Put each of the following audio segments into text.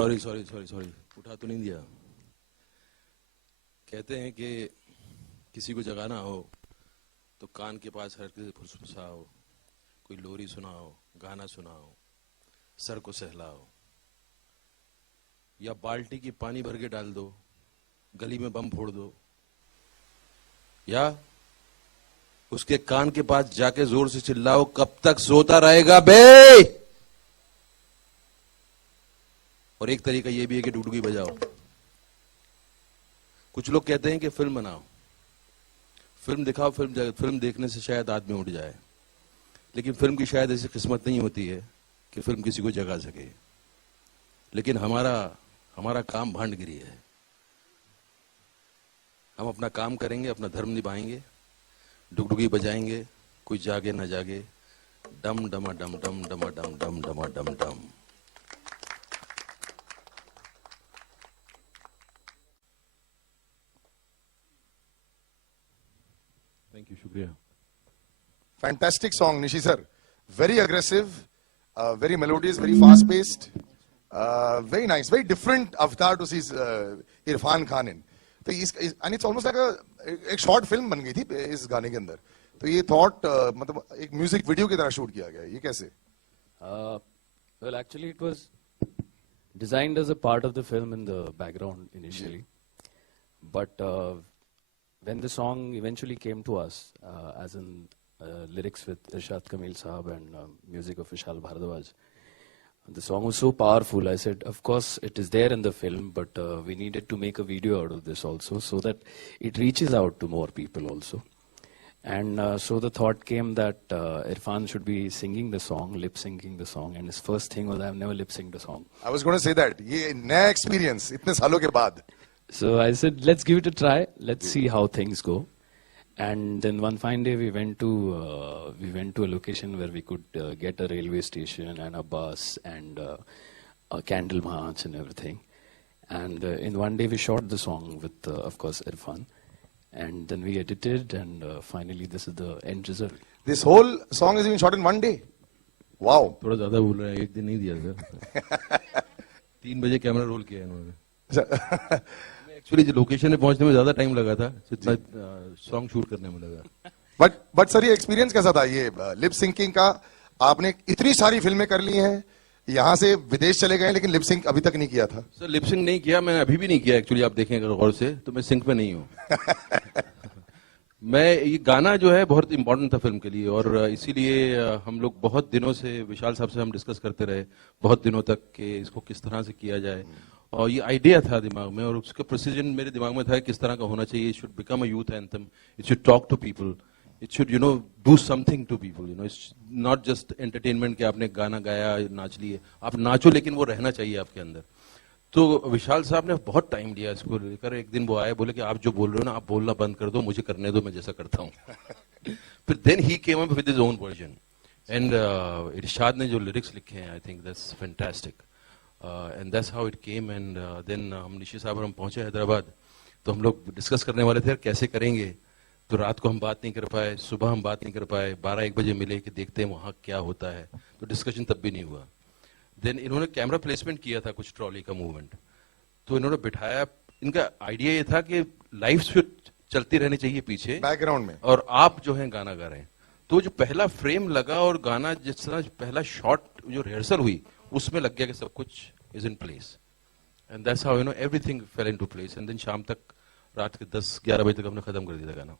Sorry उठा तो नहीं दिया। कहते हैं कि किसी को जगाना हो तो कान के पास हल्के से फुसफुसाओ, कोई लोरी सुनाओ, गाना सुनाओ, सर को सहलाओ, या बाल्टी की पानी भर के डाल दो, गली में बम फोड़ दो, या उसके कान के पास जाके जोर से चिल्लाओ, कब तक सोता रहेगा बे। और एक तरीका ये भी है कि डुगडुगी बजाओ। कुछ लोग कहते हैं कि फिल्म बनाओ, फिल्म दिखाओ, फिल्म देखने से शायद आदमी उठ जाए, लेकिन फिल्म की शायद ऐसी किस्मत नहीं होती है कि फिल्म किसी को जगा सके। लेकिन हमारा काम भांडगिरी है। हम अपना काम करेंगे, अपना धर्म निभाएंगे, डुगडुगी बजाएंगे, कोई जागे ना जागे, डम डमा डम डम डमा डम डम डमा डम डम। थैंक यू, शुक्रिया। Fantastic song, Nishi sir. Very aggressive, very melodious, very fast-paced, very nice, very different avatar to see Irfan Khan in. तो and it's almost like एक short film बन गई थी इस गाने के अंदर। तो ये thought मतलब एक music video की तरह shoot किया गया है। ये कैसे? Well, actually, it was designed as a part of the film in the background initially, but when the song eventually came to us, as in lyrics with Irshad Kamil Sahab and music of Vishal Bhardwaj, the song was so powerful. I said, of course, it is there in the film, but we needed to make a video out of this also, so that it reaches out to more people also. And so the thought came that Irfan should be singing the song, lip-syncing the song, and his first thing was, I've never lip-synced a song. I was going to say that. ये नया experience इतने सालों के बाद. So I said, let's give it a try. Let's see how things go. And then one fine day we went to a location where we could get a railway station and a bus and a candle march and everything. And in one day we shot the song with, of course, Irfan. And then we edited, and finally this is the end result. This whole song is being shot in one day. Wow. थोड़ा ज्यादा बोल रहे हैं, एक दिन नहीं दिया sir. 3 बजे कैमरा रोल किया इन्होंने। एक्चुअली जो लोकेशन में पहुंचने में ज्यादा टाइम लगा था, जितना सॉन्ग शूट करने में लगा। बट सर ये एक्सपीरियंस कैसा था ये लिप सिंकिंग का? आपने इतनी सारी फिल्में कर ली हैं, यहाँ से विदेश चले गए, लेकिन लिप सिंक अभी तक नहीं किया था। सर लिप सिंक नहीं किया, मैंने अभी भी नहीं किया। एक्चुअली आप देखें अगर गौर से तो मैं सिंक में नहीं हूँ। ये गाना जो है बहुत इंपॉर्टेंट था फिल्म के लिए, और इसीलिए हम लोग बहुत दिनों से विशाल साहब से हम डिस्कस करते रहे बहुत दिनों तक कि इसको किस तरह से किया जाए। और ये आइडिया था दिमाग में, और उसका प्रोसीजन मेरे दिमाग में था किस तरह का होना चाहिए। It should become a youth anthem, it should talk to people, it should do something to people. It's not just entertainment कि आपने गाना गाया नाच लिए। आप नाचो, लेकिन वो रहना चाहिए आपके अंदर। तो विशाल साहब ने बहुत टाइम लिया इसको लेकर। एक दिन वो आए, बोले कि आप जो बोल रहे हो ना, आप बोलना बंद कर दो, मुझे करने दो, मैं जैसा करता हूँ। फिर देन ही came up with his own version, and Irshad ने जो लिरिक्स लिखे हैं, I think that's fantastic, and that's how it came. And then हम निशी साहब और हम पहुंचे हैदराबाद, तो हम लोग डिस्कस करने वाले थे कैसे करेंगे। तो रात को हम बात नहीं कर पाए, सुबह हम बात नहीं कर पाए, 12-1 बजे मिले कि देखते हैं वहाँ क्या होता है। तो डिस्कशन तब भी नहीं हुआ। देन इन्होंने कैमरा प्लेसमेंट किया था, कुछ ट्रॉली का मूवमेंट, तो इन्होंने बिठाया। इनका आइडिया ये था कि लाइफ चलती रहनी चाहिए पीछे बैकग्राउंड में, और आप जो है गाना गा रहे हैं। तो जो पहला फ्रेम लगा और गाना जिस तरह पहला शॉट जो रिहर्सल हुई, उसमें लग गया कि सब कुछ is in place, and that's how everything fell into place. And then शाम तक, रात के 10-11 बजे तक हमने खत्म कर दिया गाना।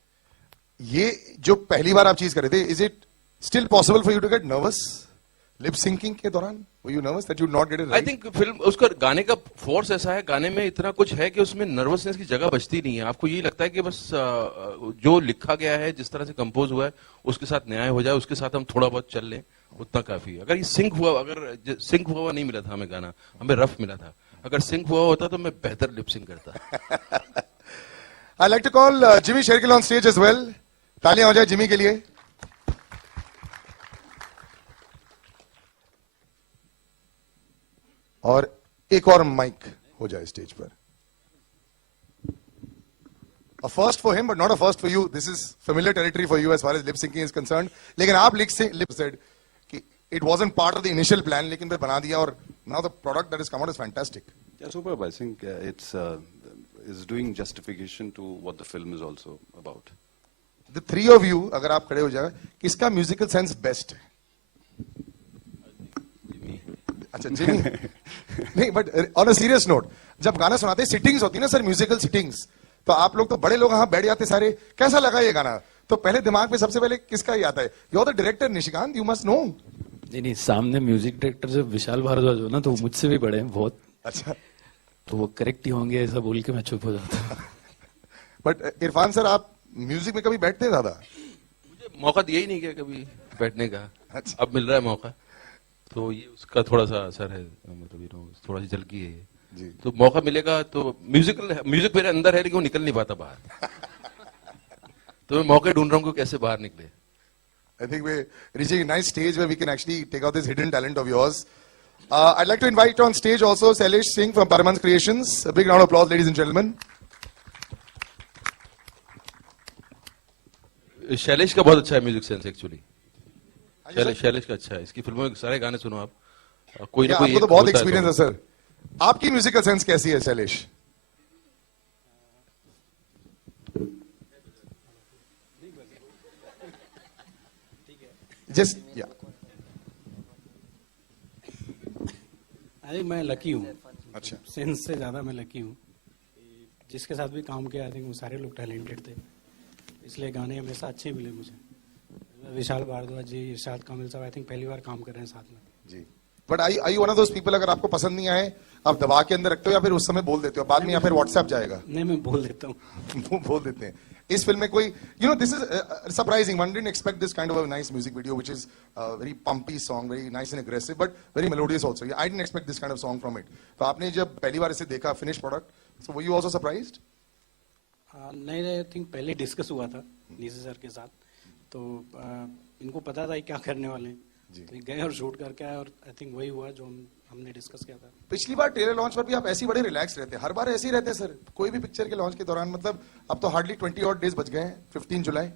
ये जो पहली बार आप चीज कर रहे थे, is it still possible for you to get nervous lip syncing के दौरान? Were you nervous that you not get it right? I think film, उसका गाने का फोर्स ऐसा है, गाने में इतना कुछ है कि उसमें नर्वसनेस की जगह बचती नहीं है। आपको ये लगता है कि बस जो लिखा गया है, जिस तरह से कंपोज हुआ है, उसके साथ न्याय हो जाए, उसके साथ हम थोड़ा बहुत चल लें, उतना काफी है। अगर ये सिंक हुआ नहीं मिला था हमें गाना, हमें रफ मिला था। अगर सिंक हुआ होता तो मैं बेहतर लिप सिंक करता। I like to call Jimmy Shergill on stage as well. तालियां हो जाए जिमी के लिए। और एक और माइक हो जाए स्टेज पर। A first for him, but not a first for you. This is familiar territory for you as far as lip syncing is concerned. लेकिन आप lip said कि it wasn't part of the initial plan, लेकिन फिर बना दिया और now the product that has come out is fantastic. Yeah, superb. I think it's is doing justification to what the film is also about. The three of you, अगर आप खड़े हो जाए, किसका musical sense best है? अच्छा Jimmy नहीं, but on a serious note, जब गाना सुनाते सिटिंग्स होती है ना सर, म्यूजिकल सिटिंग्स, तो आप लोग तो बड़े लोग यहाँ बैठ जाते सारे, कैसा लगा ये गाना? तो पहले दिमाग में सबसे पहले किसका ही आता है? You are the director Nishikant, you must know. नहीं नहीं, सामने म्यूजिक डायरेक्टर जब विशाल भारद्वाज हो ना, तो वो मुझसे भी बड़े हैं बहुत, अच्छा, तो वो करेक्ट ही होंगे ऐसा बोल के मैं चुप हो जाता हूँ. बट इरफान सर, आप म्यूजिक में कभी बैठते हैं ज्यादा? मुझे मौका दिया ही नहीं गया कभी बैठने का. अच्छा. अब मिल रहा है मौका, तो ये उसका थोड़ा सा असर है, मतलब थोड़ा सी झलकी है जी. तो मौका मिलेगा तो म्यूजिक मेरे अंदर है लेकिन वो निकल नहीं पाता बाहर. तो मैं मौके ढूंढ रहा हूँ कि कैसे बाहर निकले. I think we're reaching a nice stage where we can actually take out this hidden talent of yours. I'd like to invite on stage also Shailesh Singh from Paramans Creations. A big round of applause, ladies and gentlemen. Shailesh का बहुत अच्छा है music sense actually. Shailesh का अच्छा है. इसकी फिल्मों में सारे गाने सुनो आप, कोई ना क्या कोई आपको तो एक बहुत होता एक्सपीरियंस है सर. आपकी म्यूजिकल सेंस कैसी है शैलेश? जस्ट या आई मैं लकी हूँ. अच्छा. सेंस से ज्यादा मैं लकी हूँ. जिसके साथ भी काम किया आई थिंक वो सारे लोग टैलेंटेड थे, इसलिए गाने हमेशा अच्छे मिले मुझे. विशाल भारद्वाज जी, इरशाद कामिल साहब आई थिंक पहली बार काम कर रहे हैं साथ में. जी. But I one of those people, अगर आपको पसंद नहीं आए आप दबा के अंदर रखते हो या फिर उस समय बोल देते हो बाद में, या फिर व्हाट्सएप जाएगा? नहीं, मैं बोल देता हूँ. वो बोल देते हैं. इस फिल्म में कोई, you know, this is surprising. One didn't expect this kind of a nice music video which is very pumping song, very nice and aggressive but very melodious also. I didn't expect this kind of song from it. तो आपने जब पहली बार इसे देखा finish product, so were you also surprised? नहीं, I think पहले discuss हुआ था नीसे सर के साथ, तो इनको पता था क्या करने वाले हैं, तो गए और शूट करके आए, और आई थिंक वही हुआ जो हमने डिस्कस किया था. पिछली बार ट्रेलर लॉन्च पर भी आप ऐसे ही बड़े रिलैक्स रहते हैं, हर बार ऐसे ही रहते हैं सर, कोई भी पिक्चर के लॉन्च के दौरान. मतलब अब तो हार्डली 20 ऑड डेज बच गए हैं, 15 जुलाई.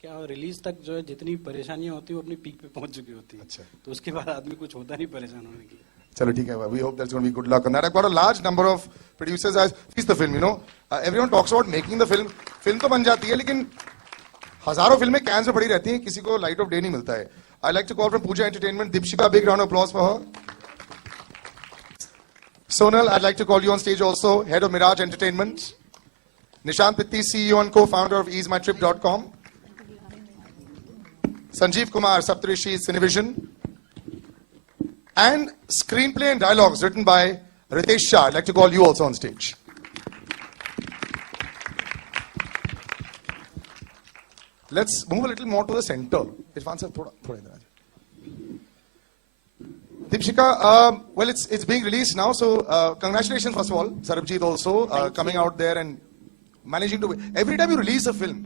क्या रिलीज तक जो है जितनी परेशानियां होती है वो अपनी पीक पे पहुंच चुकी होती है. अच्छा. तो उसके बाद आदमी कुछ होता नहीं परेशान होने की. चलो ठीक है, we hope that's going to be good luck on that. I've got a large number of producers as is the film, you know. Everyone talks about making the film. Film तो बन जाती है लेकिन हजारों फिल्में कैंस में पड़ी रहती हैं, किसी को लाइट ऑफ डे नहीं मिलता है. I'd like to call from Pooja Entertainment, Dipshika, big round of applause for her. Sonal, I'd like to call you on stage also, head of Mirage Entertainment. Nishant Pitti, CEO and co-founder of easemytrip.com. Sanjeev Kumar, Saptarishi, Cinevision. And screenplay and dialogues written by Ritesh Shah. I'd like to call you also on stage. Let's move a little more to the center. Irfan sir, thoda idhar aa jaओ. Deepshika, well, it's being released now, so congratulations first of all. Sarabjit also coming out there and managing to. Every time you release a film,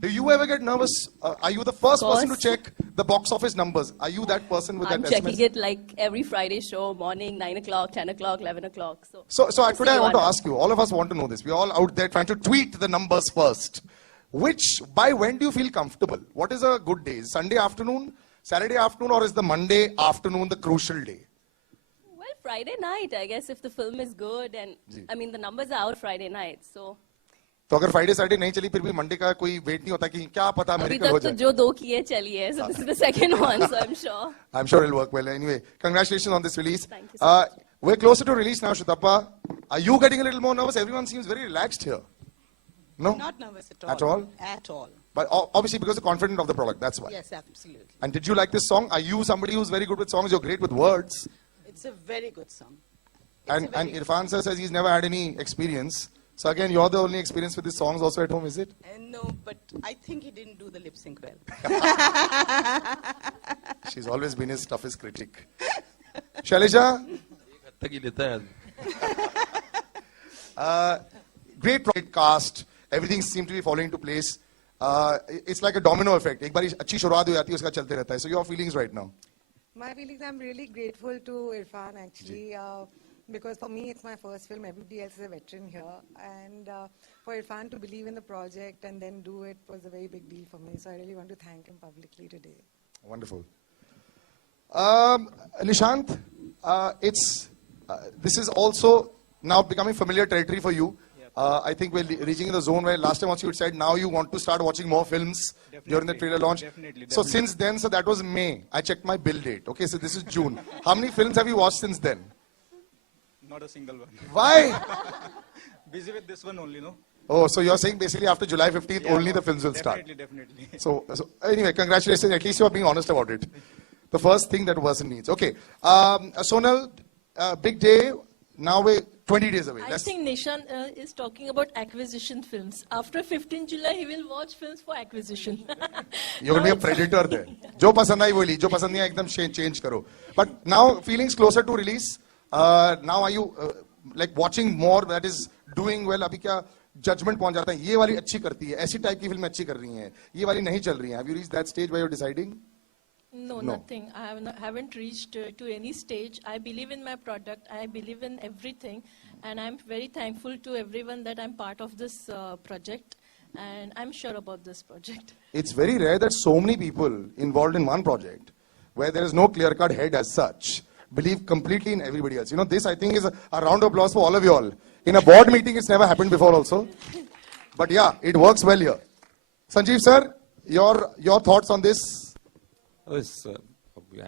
do you ever get nervous? Are you the first person to check the box office numbers? Are you that person with I'm that checking SMS? it like every Friday show, morning, 9 o'clock, 10 o'clock, 11 o'clock. So today I want to one. ask you, all of us want to know this. We're all out there trying to tweet the numbers first. By when do you feel comfortable? What is a good day? Is Sunday afternoon, Saturday afternoon, or is the Monday afternoon the crucial day? Well, Friday night, I guess, if the film is good, and I mean, the numbers are out Friday night, so. तो अगर Friday Saturday नहीं चली फिर भी Monday का कोई wait नहीं होता कि क्या पता अभी मेरिकल हो तक तो जाए. जो दो किए चली है, so this is the second one, so I'm sure. I'm sure it'll work well. Anyway, congratulations on this release. Thank you so much. We're closer to release now, Shutappa. Are you getting a little more nervous? Everyone seems very relaxed here. No? Not nervous at all. At all? At all. But obviously because you're confident of the product, that's why. Yes, absolutely. And did you like this song? Are you somebody who's very good with songs? You're great with words. It's a very good song. And Irfan sir says he's never had any experience. So again, you're the only experience with these songs also at home, is it? No, but I think he didn't do the lip sync well. She's always been his toughest critic. Shaileja, हद तक ही लेता है आदमी. great project cast. Everything seemed to be falling into place. It's like a domino effect. एक बार अच्छी शुरुआत हो जाती है उसका चलते रहता है. So your feelings right now? My feelings, I'm really grateful to Irfan actually, because for me it's my first film. Everybody else is a veteran here, and for Irfan to believe in the project and then do it was a very big deal for me. So I really want to thank him publicly today. Wonderful. Nishant, This is also now becoming familiar territory for you. I think we're reaching the zone where last time also you said now you want to start watching more films during the trailer launch. So since then, so that was May. I checked my bill date. Okay, so this is June. How many films have you watched since then? Not a single one. Why? Busy with this one only, no? Oh, so you're saying basically after July 15th, only the films will start. Definitely. So anyway, congratulations. At least you are being honest about it. The first thing that a person needs. Okay. Sonal, big day. Now we're 20 days away. I think Nishan is talking about acquisition films. After 15 July, he will watch films for acquisition. You're going to be a predator there. Jo pasand aayi wo li, jo pasand nahi aayi ekdam change karo. But now feelings closer to release. Now are you like watching more that is doing well? अभी क्या judgment पहुंच जाता है? ये वाली अच्छी करती है, ऐसी type की फिल्में अच्छी कर रही हैं, ये वाली नहीं चल रही हैं. Have you reached that stage where you're deciding? No, nothing. I haven't reached to any stage. I believe in my product. I believe in everything. And I'm very thankful to everyone that I'm part of this project. And I'm sure about this project. It's very rare that so many people involved in one project, where there is no clear-cut head as such, believe completely in everybody else. You know, this I think is a round of applause for all of you all. In a board meeting, it's never happened before also. But yeah, it works well here. Sanjeev sir, your thoughts on this? Yes,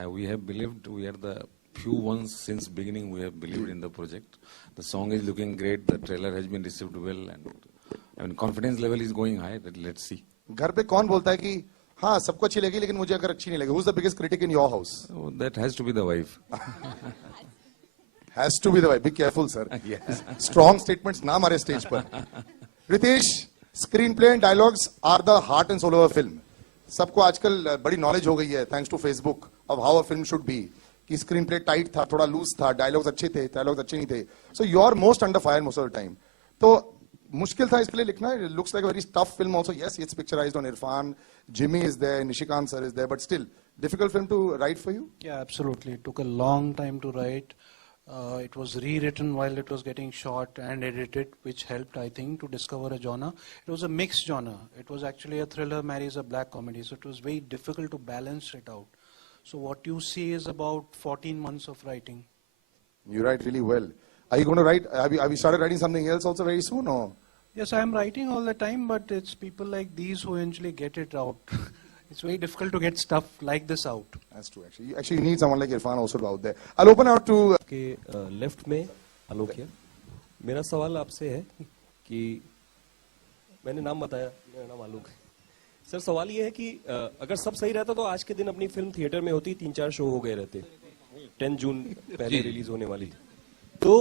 we have believed, we are the few ones since beginning we have believed in the project. The song is looking great, the trailer has been received well, and confidence level is going high. Let's see. घर पे कौन बोलता है कि हाँ सबको अच्छी लगी लेकिन मुझे अगर अच्छी नहीं लगी? Who's the biggest critic in your house? Oh, that has to be the wife. Has to be the wife. Be careful, sir. Yes. Strong statements ना मारे stage पर. Ritesh, screenplay and dialogues are the heart and soul of a film. सबको आजकल बड़ी knowledge हो गई है thanks to Facebook of how a film should be कि स्क्रीन प्ले टाइट था, थोड़ा लूज था, डायलॉग्स अच्छे थे, डायलॉग्स अच्छे नहीं थे. So you are most under fire most of the time. तो मुश्किल था इसके लिए लिखना. It looks like a very tough film also. Yes, it's picturised on Irfan, Jimmy is there, Nishikant sir is there, but still difficult film to write for you? Yeah, absolutely. It took a long time to write. It was rewritten while it was getting shot and edited, which helped, I think, to discover a genre. It was a mixed genre. It was actually a thriller marries a black comedy, so it was very difficult to balance it out. So what you see is about 14 months of writing. You write really well. Are you going to write, have you started writing something else also very soon? Or? Yes, I am writing all the time, but it's people like these who eventually get it out. It's very difficult to get stuff like this out. That's true, actually. Actually, you need someone like Irfan also out there. I'll open out to... के left में आलोक है. मेरा सवाल आपसे है कि मैंने नाम बताया, मेरा नाम आलोक है. सर सवाल ये है कि अगर सब सही रहता तो आज के दिन अपनी फिल्म थिएटर में होती, 3-4 शो हो गए रहते. 10 जून पहले रिलीज होने वाली. तो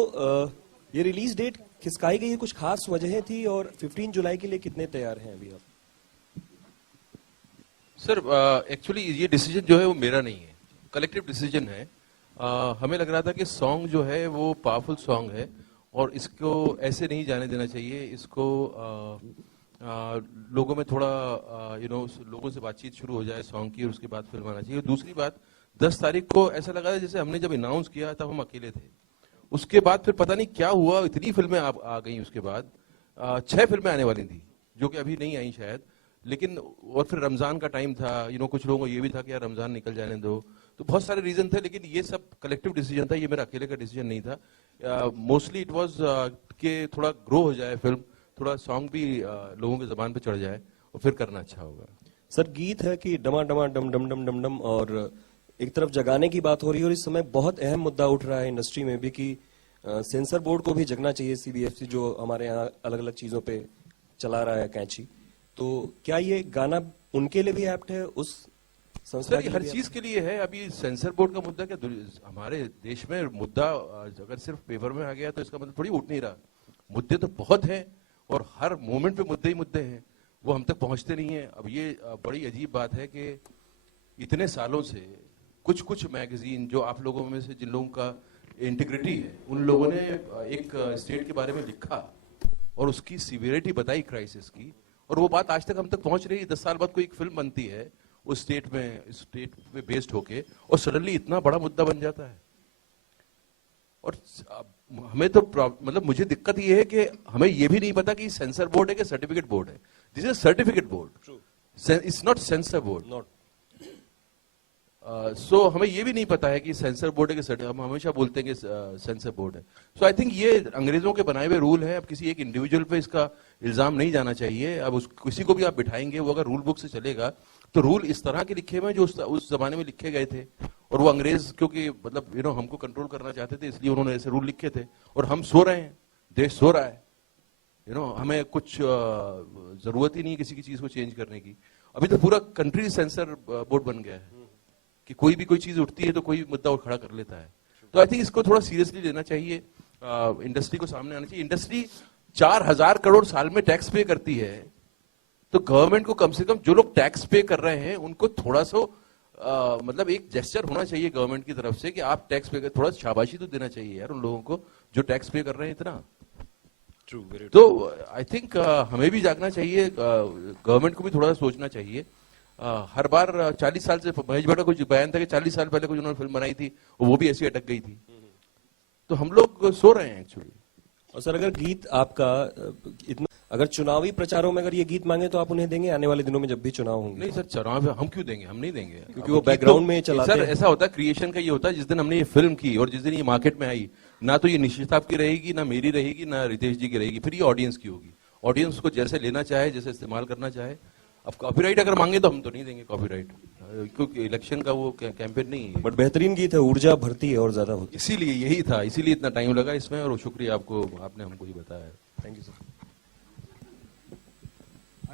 ये रिलीज डेट खिसकाई गई है, कुछ खास वजहें थी, और 15 जुलाई के लिए कितने तैयार हैं अभी आप? सर एक्चुअली ये डिसीजन जो है वो मेरा नहीं है, कलेक्टिव डिसीजन है. हमें लग रहा था कि सॉन्ग जो है वो पावरफुल सॉन्ग है और इसको ऐसे नहीं जाने देना चाहिए. इसको लोगों में थोड़ा लोगों से बातचीत शुरू हो जाए सॉन्ग की और उसके बाद फिल्म आना चाहिए. दूसरी बात 10 तारीख को ऐसा लगा था जैसे हमने जब अनाउंस किया तब हम अकेले थे. उसके बाद फिर पता नहीं क्या हुआ, इतनी फिल्में आ गई. उसके बाद 6 फिल्में आने वाली थी जो कि अभी नहीं आई शायद. लेकिन और फिर रमजान का टाइम था, कुछ लोगों को ये भी था कि यार रमजान निकल जाने दो. तो बहुत सारे रीजन थे, लेकिन ये सब कलेक्टिव डिसीजन था, ये मेरा अकेले का डिसीजन नहीं था. मोस्टली इट वाज कि थोड़ा ग्रो हो जाए फिल्म, थोड़ा सॉन्ग भी लोगों की जबान पे चढ़ जाए और फिर करना अच्छा होगा. सर गीत है कि डमा डमा डम डम डम डम डम, और एक तरफ जगाने की बात हो रही है, और इस समय बहुत अहम मुद्दा उठ रहा है इंडस्ट्री में भी कि सेंसर बोर्ड को भी जगना चाहिए. सीबीएफसी जो हमारे यहाँ अलग अलग चीजों पे चला रहा है कैंची, तो क्या ये गाना उनके लिए भी एप्ट है, उस संस्था के हर चीज के लिए है. अभी सेंसर बोर्ड का मुद्दा क्या हमारे देश में मुद्दा अगर सिर्फ पेपर में आ गया तो इसका मतलब थोड़ी उठ नहीं रहा. मुद्दे तो बहुत हैं और हर मोमेंट पे मुद्दे ही मुद्दे हैं, वो हम तक पहुंचते नहीं है. अब ये बड़ी अजीब बात है कि इतने सालों से कुछ मैगजीन जो आप लोगों में से जिन लोगों का इंटीग्रिटी है, उन लोगों ने एक स्टेट के बारे में लिखा और उसकी सीवियरिटी बताई क्राइसिस की, और वो बात आज तक हम तक पहुंच रही है. 10 साल बाद कोई एक फिल्म बनती है उस स्टेट पे बेस्ड होके और सडनली इतना बड़ा मुद्दा बन जाता है. और हमें तो मतलब मुझे दिक्कत ये है कि हमें ये भी नहीं पता कि सेंसर बोर्ड है कि सर्टिफिकेट बोर्ड है. This is certificate board, it's not censor board. So हमें ये भी नहीं पता है कि सेंसर बोर्ड है कि हम हमेशा बोलते हैं कि सेंसर बोर्ड है. सो आई थिंक ये अंग्रेजों के बनाए हुए रूल है. अब किसी एक इंडिविजुअल पे इसका इल्जाम नहीं जाना चाहिए. अब किसी को भी आप बिठाएंगे, वो अगर रूल बुक से चलेगा तो रूल इस तरह के लिखे हुए हैं जो उस जमाने में लिखे गए थे. और वो अंग्रेज क्योंकि मतलब हमको कंट्रोल करना चाहते थे, इसलिए उन्होंने ऐसे रूल लिखे थे. और हम सो रहे हैं, देश सो रहा है. हमें कुछ जरूरत ही नहीं है किसी की चीज को चेंज करने की. अभी तो पूरा कंट्री सेंसर बोर्ड बन गया है कि कोई भी कोई चीज उठती है तो कोई मुद्दा और खड़ा कर लेता है. तो आई थिंक इसको थोड़ा सीरियसली लेना चाहिए. इंडस्ट्री को सामने आना चाहिए. इंडस्ट्री 4,000 करोड़ साल में टैक्स पे करती है, तो गवर्नमेंट को कम से कम जो लोग टैक्स पे कर रहे हैं उनको थोड़ा सा मतलब एक जेस्चर होना चाहिए गवर्नमेंट की तरफ से कि आप टैक्स पे कर, थोड़ा शाबाशी तो देना चाहिए यार उन लोगों को जो टैक्स पे कर रहे हैं इतना. तो आई थिंक हमें भी जागना चाहिए, गवर्नमेंट को भी थोड़ा सा सोचना चाहिए. हर बार 40 साल से महेश भट्ट का कुछ बयान था कि 40 साल पहले कुछ उन्होंने फिल्म बनाई थी, वो भी ऐसी अटक गई थी. तो हम लोग सो रहे हैं एक्चुअली. और सर अगर गीत आपका इतना, अगर चुनावी प्रचारों में अगर ये गीत मांगे तो आप उन्हें देंगे आने वाले दिनों में जब भी चुनाव होंगे? नहीं सर, चुनाव हम क्यों देंगे, हम नहीं देंगे. क्योंकि वो बैकग्राउंड में चलाते सर हैं. ऐसा होता है, क्रिएशन का ये होता है, जिस दिन हमने ये फिल्म की और जिस दिन ये मार्केट में आई, ना तो ये निश्चित साहब की रहेगी, ना मेरी रहेगी, ना रितेश जी की रहेगी, फिर ये ऑडियंस की होगी. ऑडियंस को जैसे लेना चाहे, जैसे इस्तेमाल करना चाहे. अब कॉपीराइट अगर मांगे तो हम तो नहीं देंगे कॉपीराइट, क्योंकि इलेक्शन का वो कैंपेन नहीं है. बट बेहतरीन गीत है, ऊर्जा भरती है और ज्यादा होती है. इसीलिए यही था, इसीलिए इतना टाइम लगा इसमें. और शुक्रिया आपको, आपने हमको ये बताया. Thank you sir.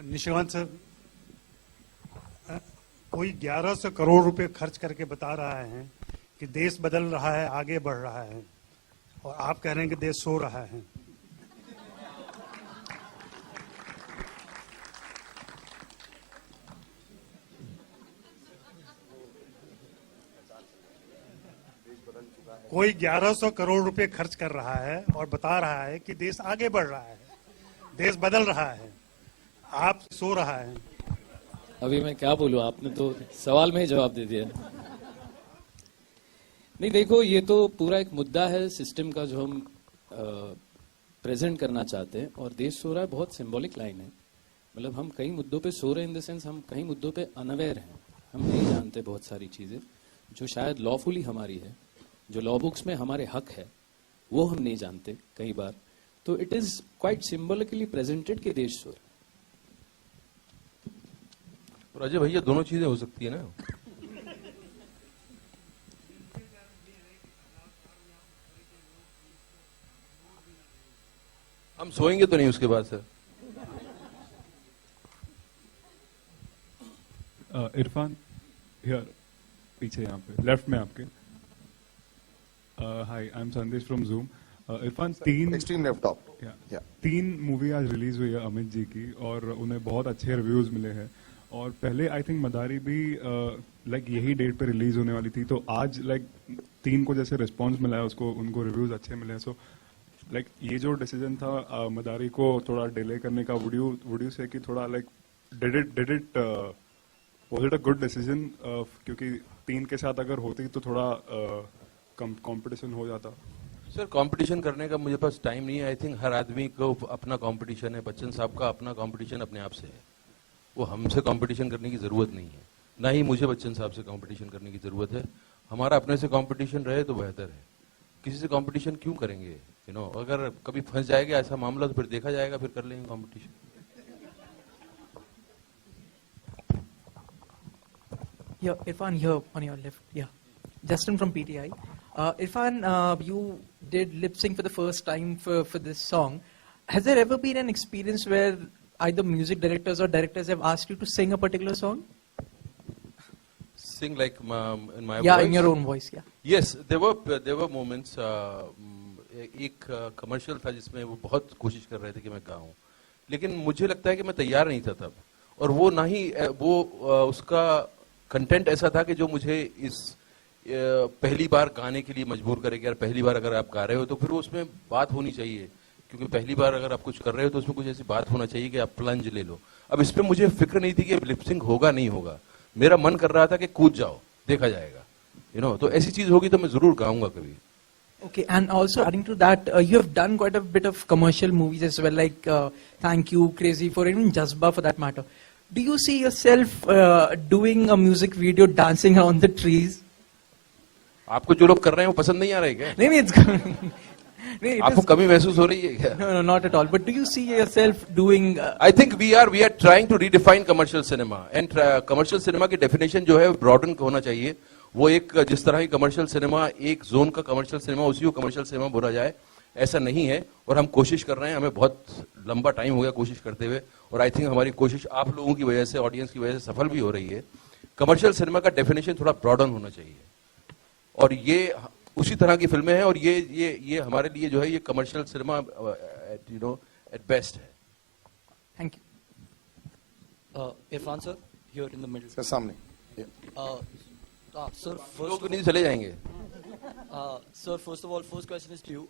Nishikant sir, कोई 1100 करोड़ रुपए खर्च करके बता रहा है कि देश बदल रहा है, आगे बढ़ रहा है, और आप कह रहे हैं कि देश सो रहा है. कोई 1100 करोड़ रुपए खर्च कर रहा है और बता रहा है कि देश आगे बढ़ रहा है, देश बदल रहा है, आप सो रहा है. अभी मैं क्या बोलूं, आपने तो सवाल में ही जवाब दे दिया. नहीं देखो, ये तो पूरा एक मुद्दा है सिस्टम का जो हम प्रेजेंट करना चाहते हैं. और देश सो रहा है बहुत सिंबॉलिक लाइन है. मतलब हम कई मुद्दों पे सो रहे हैं, इन द सेंस हम कई मुद्दों पे अनअवेयर हैं. हम नहीं जानते बहुत सारी चीजें जो शायद लॉफुली हमारी है, जो लॉ बुक्स में हमारे हक है, वो हम नहीं जानते कई बार. तो it is quite symbolically presented कि देश सो रहा है. अजय भैया, दोनों चीजें हो सकती है ना. हम सोएंगे तो नहीं उसके बाद सर. इरफान, हियर पीछे यहाँ पे लेफ्ट में आपके. हाय, आई एम संदेश from zoom. Irfan, extreme left top. 3 movie आज रिलीज हुई है अमित जी की, और उन्हें बहुत अच्छे रिव्यूज मिले हैं. और पहले आई थिंक मदारी भी लाइक यही डेट पे रिलीज होने वाली थी, तो आज लाइक 3 को जैसे रिस्पांस मिला है उसको, उनको रिव्यूज अच्छे मिले हैं. सो लाइक ये जो डिसीजन था मदारी को थोड़ा डिले करने का, वुड यू से कि थोड़ा like did it was it a good decision? क्योंकि 3 के साथ अगर होती तो थोड़ा कंपटीशन हो जाता. सर, कंपटीशन करने का मुझे पास टाइम नहीं है. आई थिंक हर आदमी को अपना कंपटीशन है. बच्चन साहब का अपना कंपटीशन अपने आप से है. वो हमसे कंपटीशन करने की जरूरत नहीं है, ना ही मुझे बच्चन साहब से कंपटीशन करने की जरूरत है. हमारा अपने से कंपटीशन रहे तो बेहतर है. किसी से कंपटीशन क्यों करेंगे? अगर कभी फंस जाएगा ऐसा मामला तो फिर देखा जाएगा, फिर कर लेंगे competition. Yeah, Irfan, here on your left. Yeah, Justin from PTI. Irfan, you did lip sync for the first time for this song. Has there ever been an experience where either music directors or directors have asked you to sing a particular song? Sing like in my Yeah, voice? in your own voice, yeah. Yes, there were moments. एक commercial था जिसमें वो बहुत कोशिश कर रहे थे कि मैं गाऊं, लेकिन मुझे लगता है कि मैं तैयार नहीं था तब. और वो ना ही वो उसका कंटेंट ऐसा था कि जो मुझे इस पहली बार गाने के लिए मजबूर करेगा. यार पहली बार अगर आप गा रहे हो तो फिर उसमें बात होनी चाहिए, क्योंकि पहली बार अगर आप कुछ कर रहे हो तो उसमें कुछ ऐसी बात होना चाहिए कि आप प्लंज ले लो. अब इस पे मुझे फिक्र नहीं थी कि लिपसिंग होगा नहीं होगा. मेरा मन कर रहा था कि कूद जाओ, देखा जाएगा. तो ऐसी चीज होगी तो मैं जरूर गाऊंगा कभी. Okay, and also adding to that, you have done quite a bit of commercial movies as well, like Thank You, Crazy for, even Jazba for that matter. Do you see yourself doing a music video dancing on the trees? आपको जो लोग कर रहे हैं वो पसंद नहीं आ रहे क्या? नहीं, it's आपको कमी महसूस हो रही है क्या? No, not at all. But do you see yourself doing? I think we are trying to redefine commercial cinema, and commercial cinema की definition जो है broaden होना चाहिए. वो एक जिस तरह की commercial cinema एक zone का commercial cinema उसी को commercial cinema बोला जाए, ऐसा नहीं है. और हम कोशिश कर रहे हैं, हमें बहुत लंबा टाइम हो गया कोशिश करते हुए, और आई थिंक हमारी कोशिश आप लोगों की वजह से, ऑडियंस की वजह से सफल भी हो रही है. कमर्शियल सिनेमा का डेफिनेशन थोड़ा ब्रॉडन होना चाहिए, और ये उसी तरह की फिल्में हैं, और ये हमारे लिए जो है ये कमर्शियल सिनेमा एट बेस्ट है. Thank you. Irfan sir, here in the middle. Sir, सामने. Sir, लोग नहीं चले जाएंगे. Sir, first of all, first question is to you.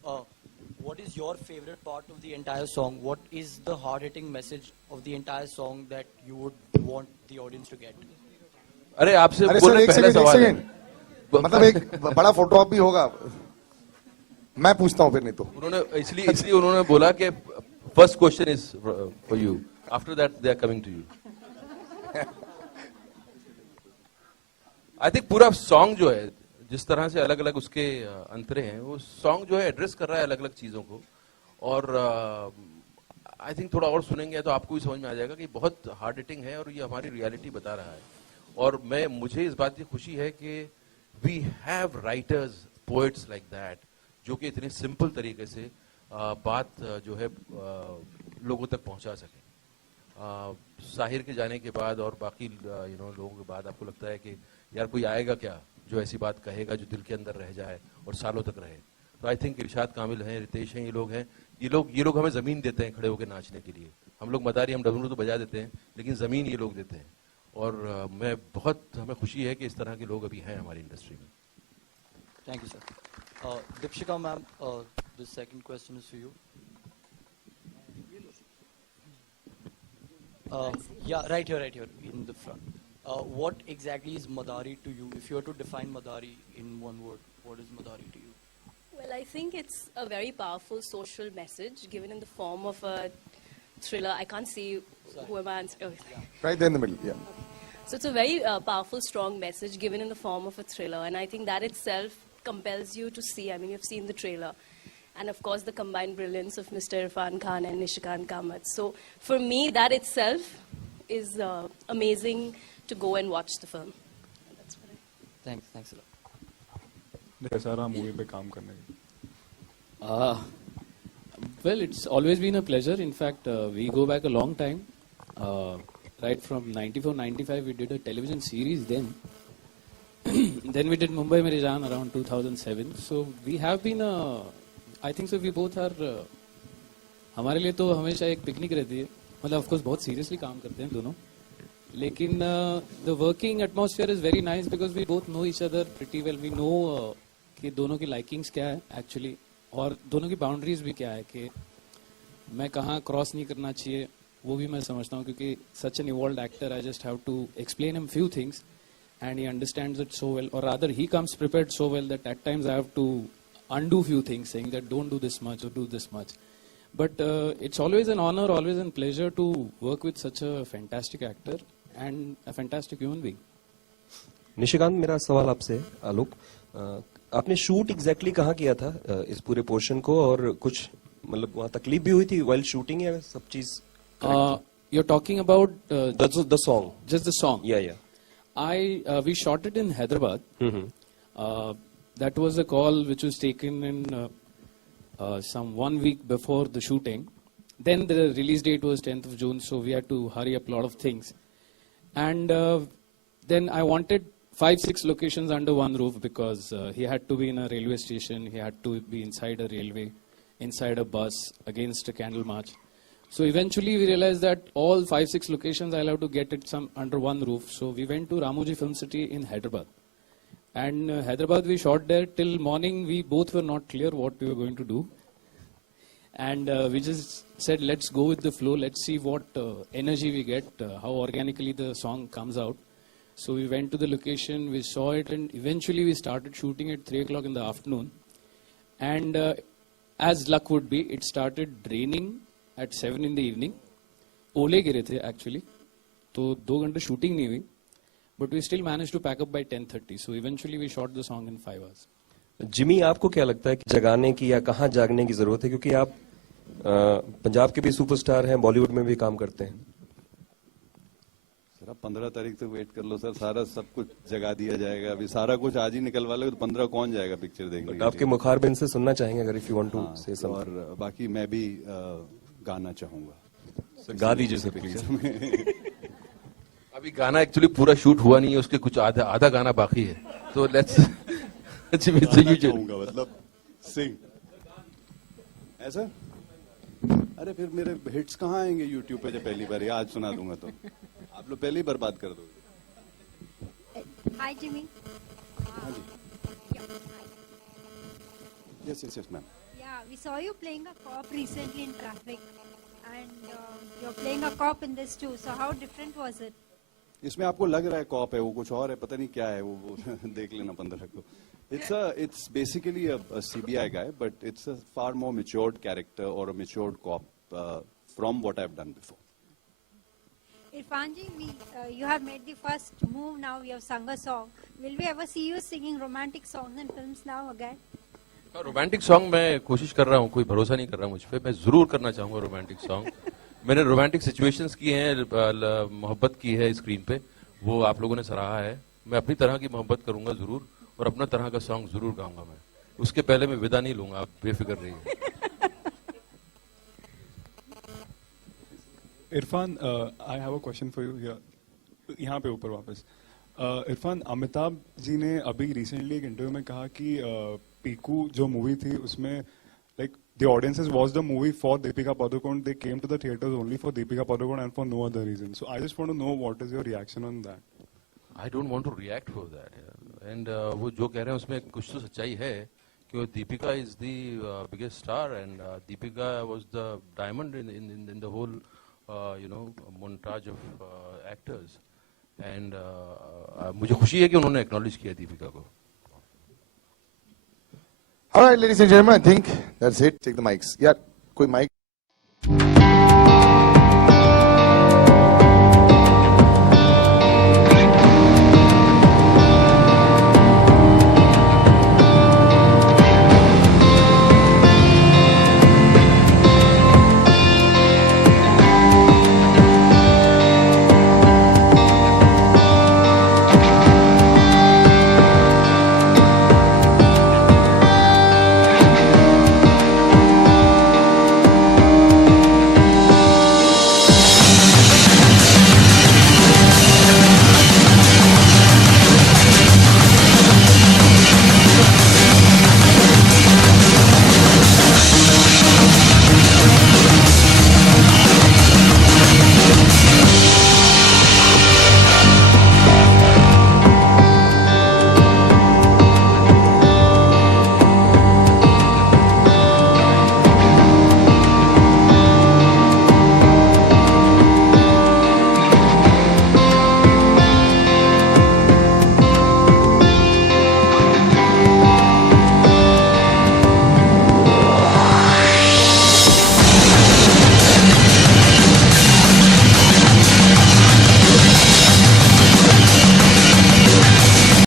What is your favorite part of the entire song? What is the hard-hitting message of the entire song that you would want the audience to get? अरे आपसे अरे बोलने sir, एक पहले second, सवाल है. मतलब एक बड़ा फोटो ऑप भी होगा. मैं पूछता हूँ फिर, नहीं तो उन्होंने इसलिए उन्होंने बोला कि first question is for you, after that they are coming to you. I think पूरा सॉन्ग जो है, जिस तरह से अलग अलग उसके अंतरे हैं, वो सॉन्ग जो है एड्रेस कर रहा है अलग अलग चीजों को. और आई थिंक थोड़ा और सुनेंगे तो आपको भी समझ में आ जाएगा कि बहुत हार्ड हिटिंग है और ये हमारी रियलिटी बता रहा है. और मुझे इस बात की खुशी है कि we have writers, poets like that, जो कि इतने सिंपल तरीके से बात जो है लोगों तक पहुंचा सके. साहिर के जाने के बाद और बाकी लोगों के बाद आपको लगता है कि यार कोई आएगा क्या जो ऐसी बात कहेगा जो दिल के अंदर रह जाए और सालों तक रहे. तो आई थिंक इरशाद कामिल हैं, रितेश हैं, ये लोग हैं. ये लोग हमें जमीन देते हैं खड़े होकर नाचने के लिए. हम लोग मदारी, हम डमरू तो बजा देते हैं, लेकिन जमीन ये लोग देते हैं. और हमें खुशी है कि इस तरह के लोग अभी हैं हमारी इंडस्ट्री में. Thank you, sir. Dipshika ma'am, the second question is for you. Yeah, right here in the front. What exactly is Madari to you? If you were to define Madari in one word, what is Madari to you? Well, I think it's a very powerful social message given in the form of a thriller. I can't see who am I answering. Oh. Right there in the middle, yeah. So it's a very powerful, strong message given in the form of a thriller. And I think that itself compels you to see. I mean, you've seen the trailer. And of course, the combined brilliance of Mr. Irfan Khan and Nishikant Kamath. So for me, that itself is amazing to go and watch the film. And that's what Thanks a lot. सारा movie पे काम करने की. Well, it's always been a pleasure. In fact, we go back a long time. Right from 94, 95, we did a television series then. Then we did Mumbai Mere Jaan around 2007. So we have been I think so we both are, हमारे लिए तो हमेशा एक picnic रहती है. मतलब of course बहुत seriously काम करते हैं दोनों. लेकिन the working atmosphere is very nice because we both know each other pretty well. We know कि दोनों की likings क्या है actually, और दोनों की boundaries भी क्या है कि मैं कहाँ cross नहीं करना चाहिए, वो भी मैं समझता हूँ क्योंकि such an evolved actor, I just have to explain him few things and he understands it so well, or rather he comes prepared so well that at times I have to undo few things saying that don't do this much or do this much. But it's always an honor, always a pleasure to work with such a fantastic actor and a fantastic human being. Nishikant, मेरा सवाल आपसे, आलोक, आपने shoot exactly कहाँ किया था इस पूरे portion को, और कुछ मतलब वहाँ तकलीफ भी हुई थी while shooting, या सब चीज? You're talking about the song, just the song? Yeah. We shot it in Hyderabad. That was a call which was taken in some 1 week before the shooting. Then the release date was 10th of June, so we had to hurry up a lot of things. And then I wanted 5-6 locations under one roof because he had to be in a railway station, he had to be inside a railway, inside a bus, against a candle march. So eventually we realized that all 5-6 locations I'll have to get it under one roof. So we went to Ramoji Film City in Hyderabad. And Hyderabad we shot there till morning. We both were not clear what we were going to do. And we just said, let's go with the flow. Let's see what energy we get, how organically the song comes out. So we went to the location, we saw it, and eventually we started shooting at 3 o'clock in the afternoon. And as luck would be, it started raining at 7 in the evening. Ole gire the actually. तो 2 घंटे shooting नहीं हुई, but we still manage to pack up by 10:30, so eventually we shot the song in 5 hours. Jimmy, आपको क्या लगता है कि जगाने की या कहाँ जागने की जरूरत है, क्योंकि आप पंजाब के भी सुपरस्टार हैं, बॉलीवुड में भी काम करते हैं. सर आप 15 तारीख तक वेट कर लो सर, सारा सब कुछ जगा दिया जाएगा. अभी सारा कुछ आज ही निकलवा लो तो 15 कौन जाएगा पिक्चर देखने. आपके मुखारबिन से सुनना चाहेंगे अगर if you want to say something. और बाकी मैं भी गाना चाहूंगा. गा दीजिए सर प्लीज. अभी गाना एक्चुअली पूरा शूट हुआ नहीं है, उसके कुछ आधा गाना बाकी है, तो लेट्स मतलब सिंग ऐसा. अरे फिर मेरे हिट्स कहाँ आएंगे यूट्यूब पे जब पहली बार आज सुना दूंगा तो आप लोग पहले ही बर्बाद कर दोगे. Hi Jimmy. Yes ma'am. Yeah, we saw you playing a cop recently in Traffic, and you're playing a cop in this too. So how different was it? इसमें आपको लग रहा है कॉप है, वो कुछ और है, पता नहीं क्या है वो देख लेना 15 को. It's basically a CBI guy, but it's a far more matured character or a matured cop from what I've done before. Irfan ji, you have made the first move now. You have sung a song. Will we ever see you singing romantic songs in films now again? Romantic song मैं कोशिश कर रहा हूँ, कोई भरोसा नहीं कर रहा मुझ पे. मैं जरूर करना चाहूंगा रोमांटिक सॉन्ग. मैंने रोमांटिक सिचुएशंस की हैं, मोहब्बत की है स्क्रीन पे, वो आप लोगों ने सराहा है. मैं अपनी तरह की मोहब्बत करूंगा जरूर, और अपना तरह का सॉन्ग जरूर गाऊंगा. मैं उसके पहले मैं विदा नहीं लूंगा, आप बेफिक्र रहिए. Irfan, I have a question for you here. यहाँ पे ऊपर वापस. इरफान, अमिताभ जी ने अभी रिसेंटली एक इंटरव्यू में कहा कि पीकू जो मूवी थी उसमें like the audiences watched the movie for Deepika Padukone. They came to the theaters only for Deepika Padukone and for no other reason. So I just want to know what is your reaction on that. I don't want to react for that. And वो जो कह रहे हैं उसमें कुछ तो सच्चाई है, कि Deepika is the biggest star, and Deepika was the diamond in the whole montage of actors. And मुझे खुशी है कि उन्होंने acknowledge किया दीपिका को. All right, ladies and gentlemen, I think that's it. Take the mics. Yeah, कोई mic